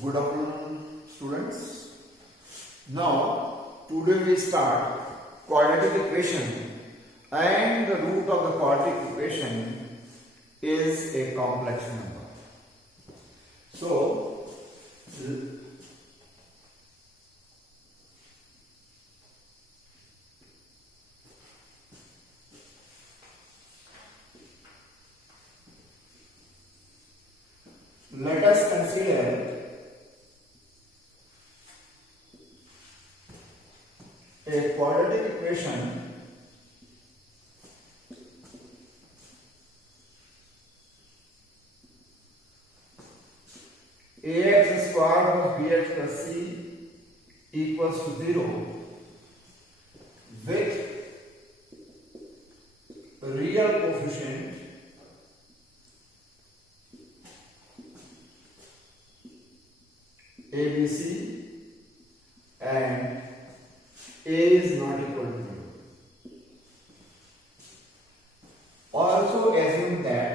Good afternoon, students. Now, today we start quadratic equation, and the root of the quadratic equation is a complex number. So, let us consider a quadratic equation ax square plus bx plus c equals to 0 with real coefficient ABC and A is not equal to 0. Also assume that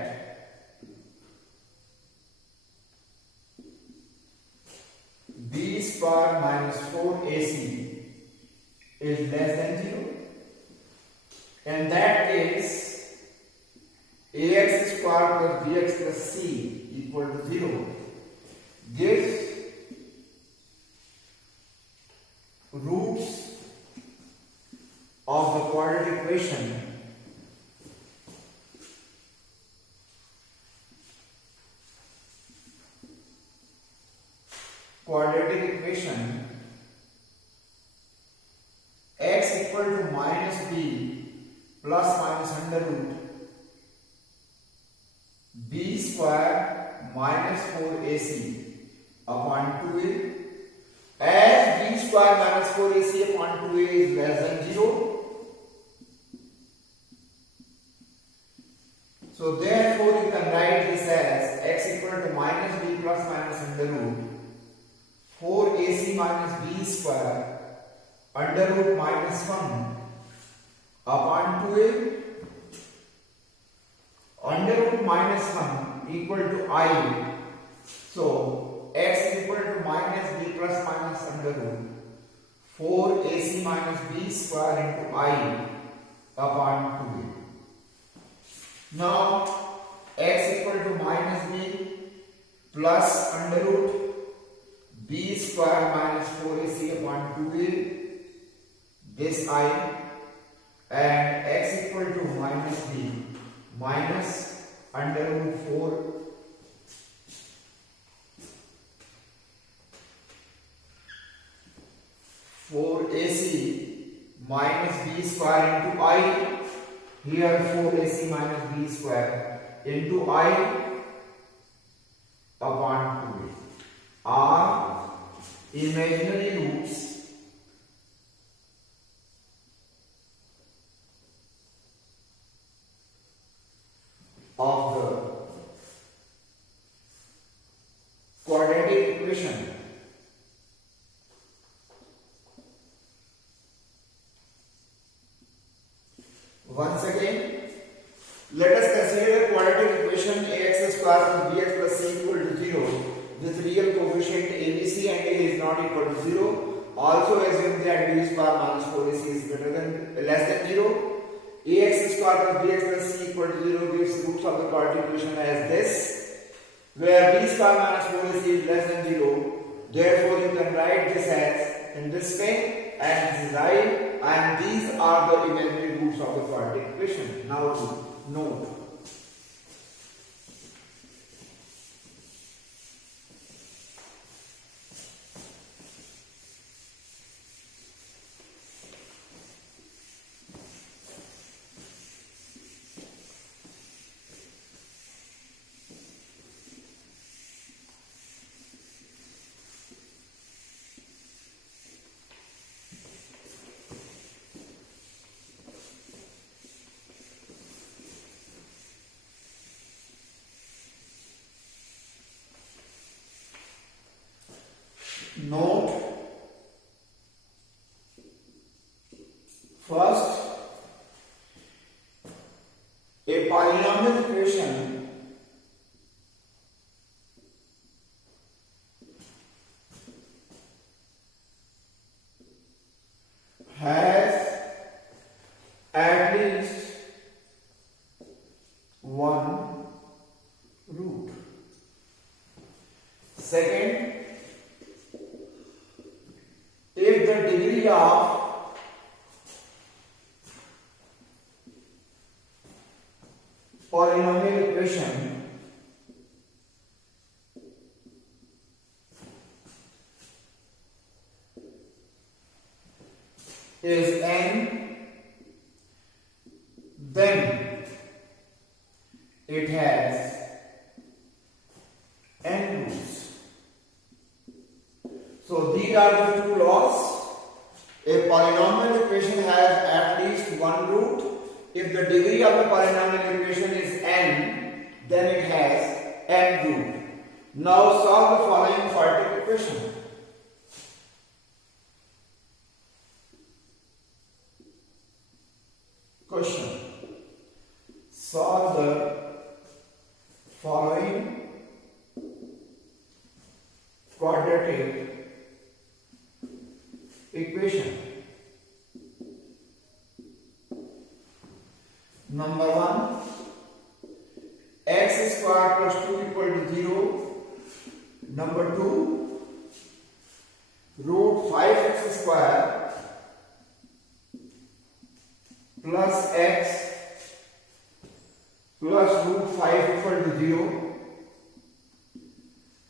B square minus 4AC is less than 0. In that case, AX square plus BX plus C equal to 0 gives roots of the quadratic equation x equal to minus b plus minus under root b square minus 4ac upon 2a. As b square minus 4ac upon 2a is less than 0, so therefore you can write this as x equal to minus b plus minus under root 4ac minus b square under root minus 1 upon 2a. Under root minus 1 equal to I. So x is equal to minus b plus minus under root 4ac minus b square into I upon 2a. Now x equal to minus b plus under root b square minus 4ac upon 2a, this I, and x equal to minus b minus under root 4ac minus b square into I. Here 4ac minus b square into I upon 2a are imaginary roots of the quadratic equation. Once again, let us consider a quadratic equation ax square plus bx plus c equal to 0 with real coefficient abc and a is not equal to 0. Also assume that b square minus 4ac is less than 0. Ax square plus bx plus c equal to 0 gives roots of the quadratic equation as this, where b square minus 4ac is less than 0. Therefore, you can write this as in this way, and this is I, and these are the imaginary roots of the quadratic equation. Now, note. Note, first, a polynomial equation Second, if the degree of polynomial equation is n, then it has n roots. So these are the two laws. A polynomial equation has at least one root. If the degree of the polynomial equation is n, then it has n root. Now solve the following quadratic equation. Question. Solve the following quadratic equation. Number 1, x square plus 2 equal to 0. Number 2, root 5x square plus x plus root 5 equal to 0.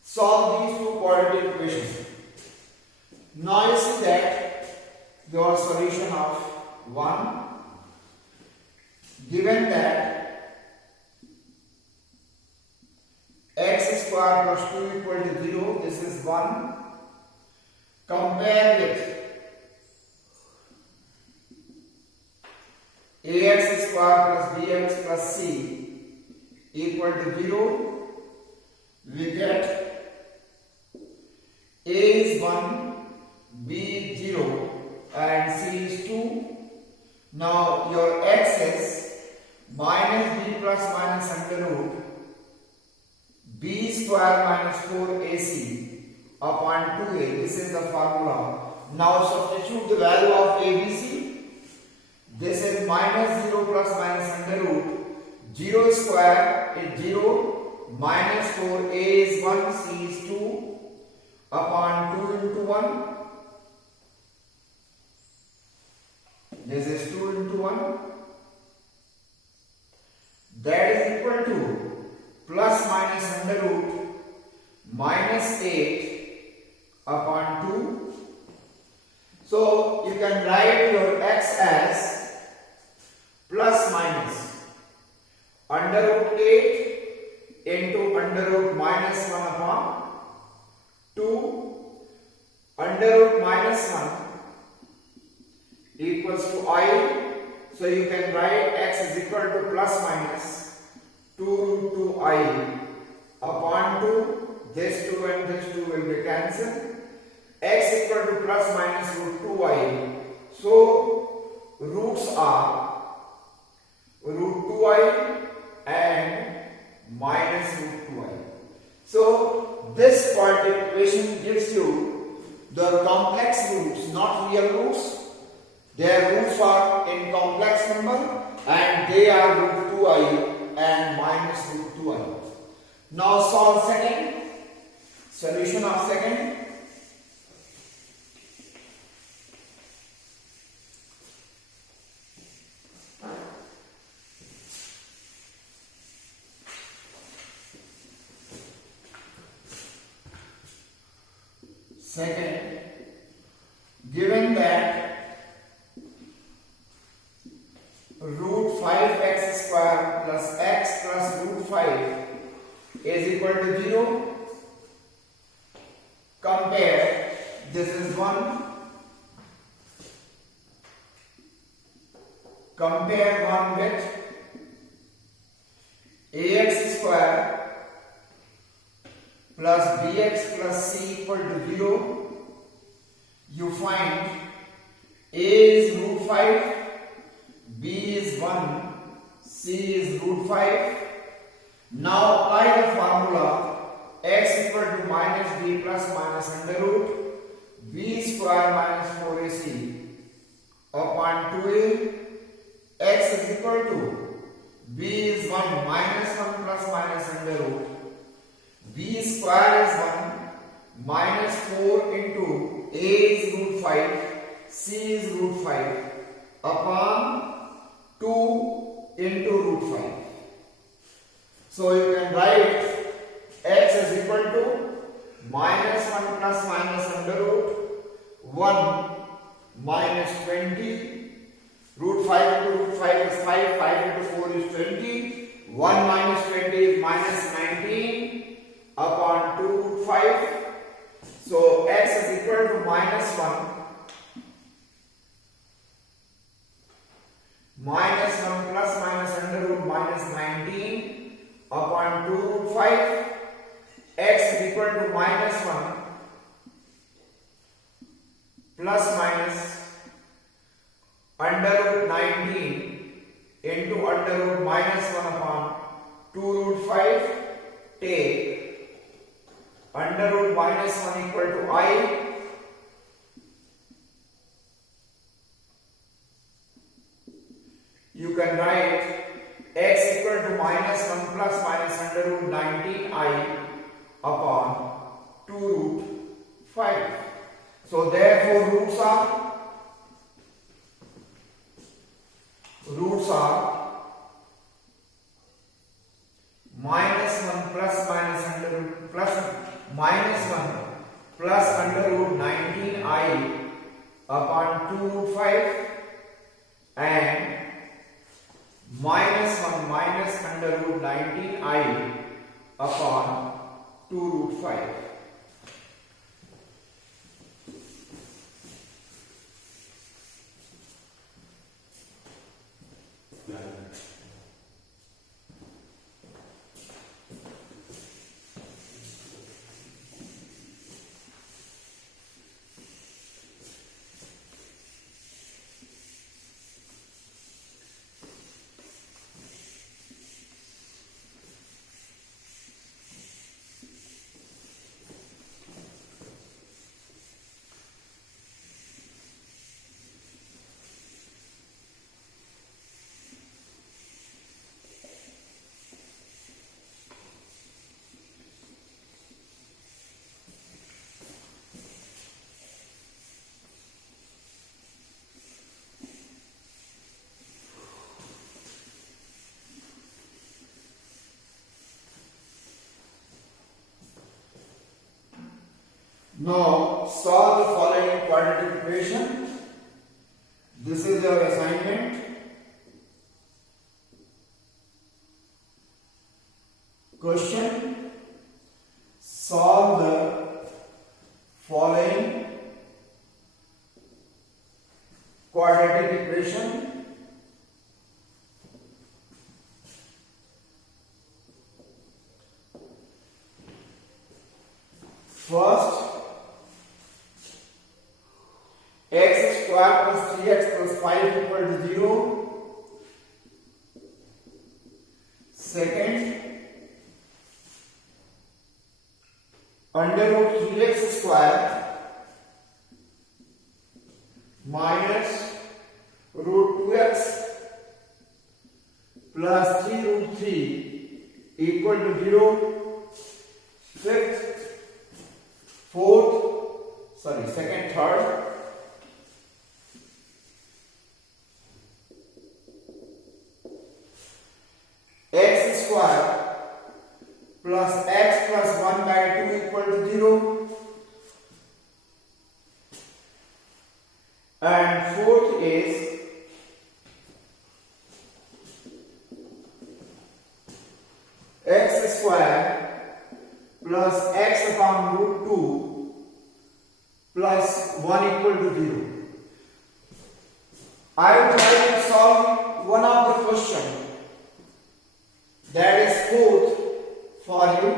Solve these two quadratic equations. Now you see that your solution of 1, given that x square plus 2 equal to 0, this is 1. Compare with ax square plus bx plus c equal to 0. We get a is 1, b is 0 and c is 2. Now your x is minus b plus minus under root b square minus 4ac upon 2a. This is the formula. Now substitute the value of abc. This is minus 0 plus minus under root 0 square is 0 minus 4, a is 1, c is 2 upon 2 into 1. This is 2 into 1. That is equal to plus minus under root minus 8 upon 2. So you can write your x as plus minus under root 8 into under root minus 1 upon 2. Under root minus 1 equals to I. So you can write x is equal to plus minus 2 root 2i upon 2. This 2 and this 2 will be cancelled. X equal to plus minus root 2i. So roots are root 2i and minus root 2i. So this quadratic equation gives you the complex roots, not real roots. Their roots are in complex number and they are root 2i and minus root 2i. Now solve second. Solution of second. Second, given that root 5x square plus x plus root 5 is equal to 0, compare, this is 1, compare 1 with ax square plus bx plus c equal to 0, you find a is root 5, b is 1, c is root 5. Now apply the formula x equal to minus b plus minus under root b square minus 4ac upon 2a. X is equal to b is 1 minus 1 plus minus under root b square is 1 minus 4 into a is root 5, c is root 5 upon 2 into root 5. So you can write x is equal to minus 1 plus minus under root 1 minus 20. Root 5 into root 5 is 5, 5 into 4 is 20. 1 minus 20 is minus 19 upon 2 root 5. So x is equal to minus 1 plus minus under root minus 19 upon 2 root 5. X is equal to minus 1 plus minus under root 19 into under root minus 1 upon 2 root 5. Take under root minus 1 equal to I. You can write x equal to minus 1 plus minus under root 19i upon 2 root 5. So therefore roots are minus 1 plus minus under root plus minus 1 plus under root 19i upon 2 root 5 and minus 1 minus under root 19i upon 2 root 5. Now solve the following quadratic equation. This is your assignment. Question: solve the following quadratic equation. First, x square plus 3x plus 5 equal to 0. Second, under root 3x square minus root 2x plus 3 root 3 equal to 0. Fifth, second, third. X square plus x plus 1 by 2 equal to 0. And fourth is x square plus x upon root 2 plus 1 equal to 0. I will try to solve one of the questions. That is fourth for you.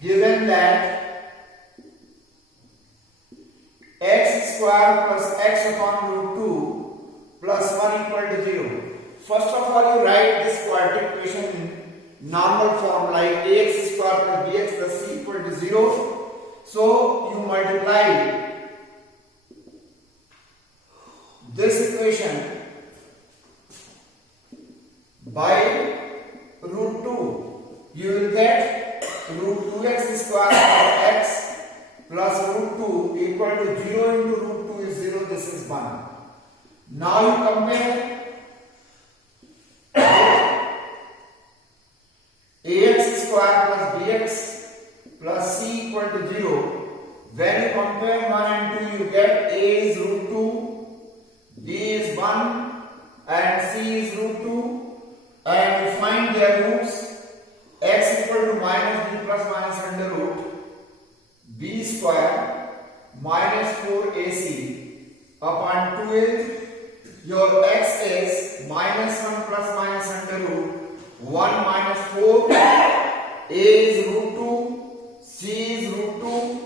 Given that x square plus x upon root 2 plus 1 equal to 0. First of all, you write this quadratic equation in normal form like ax square plus bx plus c equal to 0. So you multiply this equation by root 2. You will get root root 2x square of x plus root 2 equal to 0 into root 2 is 0. This is 1. Now you compare ax square plus bx plus c equal to 0. When you compare 1 and 2, you get a is root 2, b is 1 and c is root 2, and you find their roots. X equal to minus b plus minus under root b square minus 4ac upon 2 is your x is minus 1 plus minus under root 1 minus 4. A is root 2, c is root 2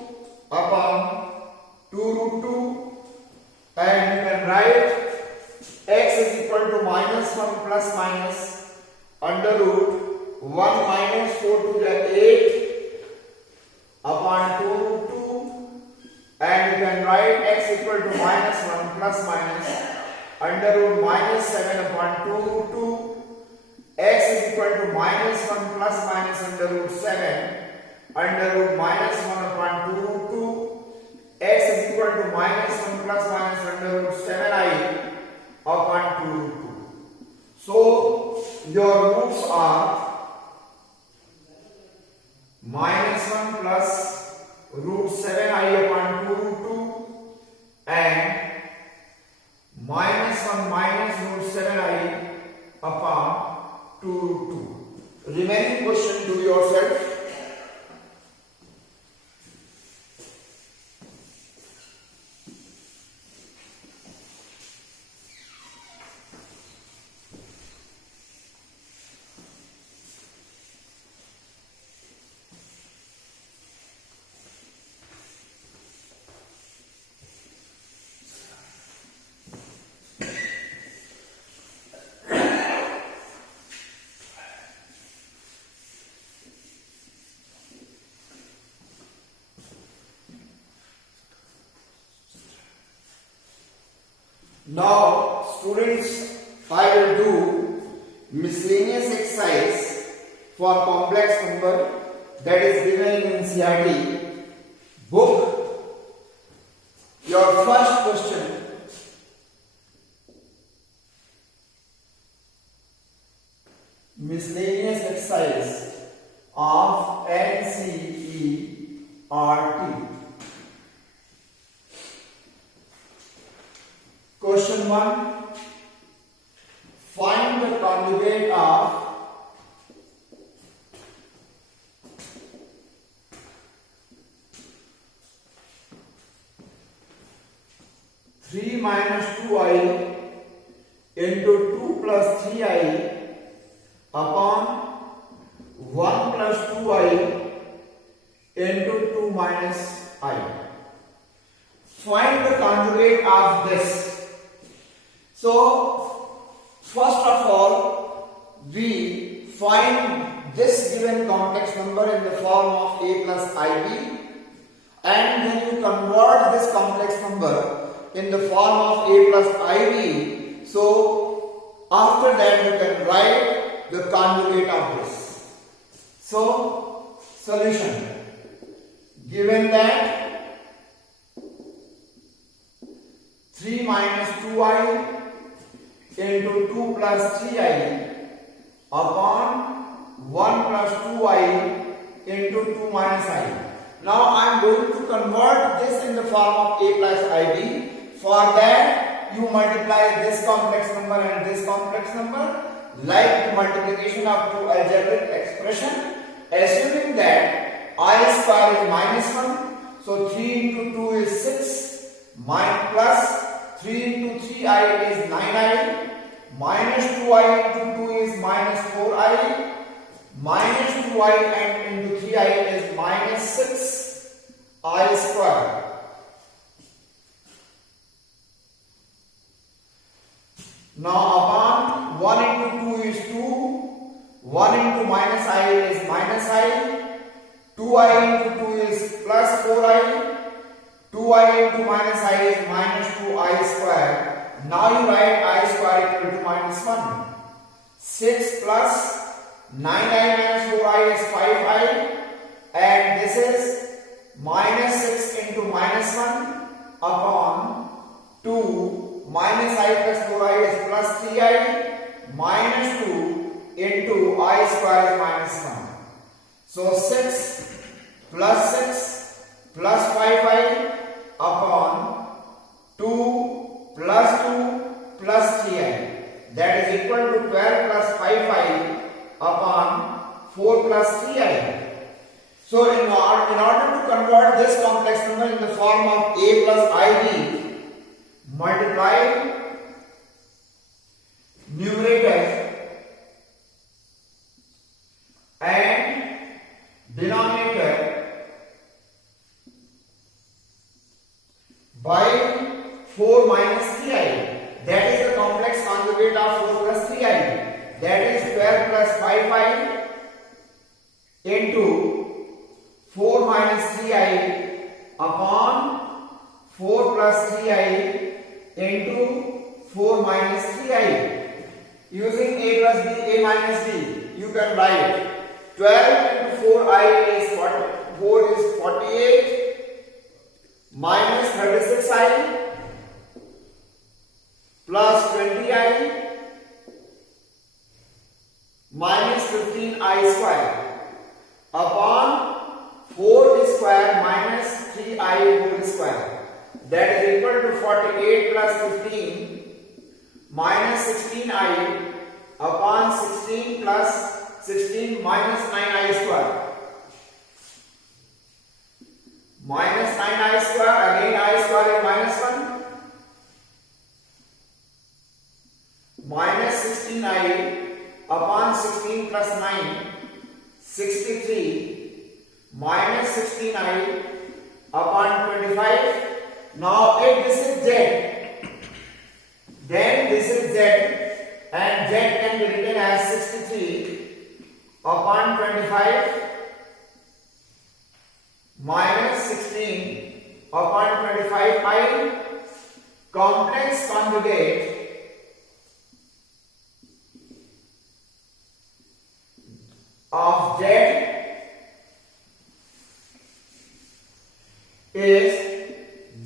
upon 2 root 2, and you can write x is equal to minus 1 plus minus under root 1 minus 4 to the 8 upon 2 root 2, and you can write x equal to minus 1 plus minus under root minus 7 upon 2 root 2. X is equal to minus 1 plus minus under root 7 under root minus 1 upon 2 root 2. X is equal to minus 1 plus minus under root 7i upon 2 root 2. So your roots are minus 1 plus root 7i upon 2 root 2 and minus 1 minus root 7i upon 2 root 2. Remaining question do yourself. Now, students, I will do miscellaneous exercise for complex number that is given in NCERT book. Your first question. Miscellaneous exercise of NCERT. Question 1. Find the conjugate of 3 minus 2i into 2 plus 3i upon 1 plus 2i into 2 minus I. Find the conjugate of this. So, first of all, we find this given complex number in the form of a plus ib, and then you convert this complex number in the form of a plus ib. So, after that you can write the conjugate of this. So, solution. Given that 3 minus 2i into 2 plus 3i upon 1 plus 2i into 2 minus I. Now I am going to convert this in the form of a plus ib. For that you multiply this complex number and this complex number like the multiplication of two algebraic expression, assuming that I square is minus 1. So 3 into 2 is 6 plus 3 into 3i is 9i, minus 2i into 2 is minus 4i, minus 2i and into 3i is minus 6i square. Now upon 1 into 2 is 2, 1 into minus I is minus I, 2i into 2 is plus 4i, 2i into minus I is minus 2i square. Now you write I square equal to minus 1. 6 plus 9i minus 4i is 5i, and this is minus 6 into minus 1 upon 2 minus I plus 4i is plus 3i minus 2 into I square is minus 1. So 6 plus 6 plus 5i upon 2 plus 2 plus 3i, that is equal to 12 plus 5i upon 4 plus 3i. So in order to convert this complex number in the form of a plus ib, multiply numerator and denominator by 4 minus 3i, that is the complex conjugate of 4 plus 3i, that is 12 plus 5i into 4 minus 3i upon 4 plus 3i into 4 minus 3i. Using a plus b, a minus b, you can write 12 into 4i is 4 is 48 minus 36i plus 20i minus 15i square upon 4 square minus 3i whole square, that is equal to 48 plus 15 minus 16i upon 16 plus 16 minus 9i square. Minus 9i square, again I square is minus 1. Minus 16i upon 16 plus 9, 63 minus 16i upon 25. Now if this is z, then this is z, and z can be written as 63 upon 25 minus 16 upon 25i, complex conjugate of z is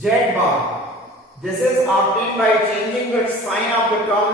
z bar. This is obtained by changing the sign of the term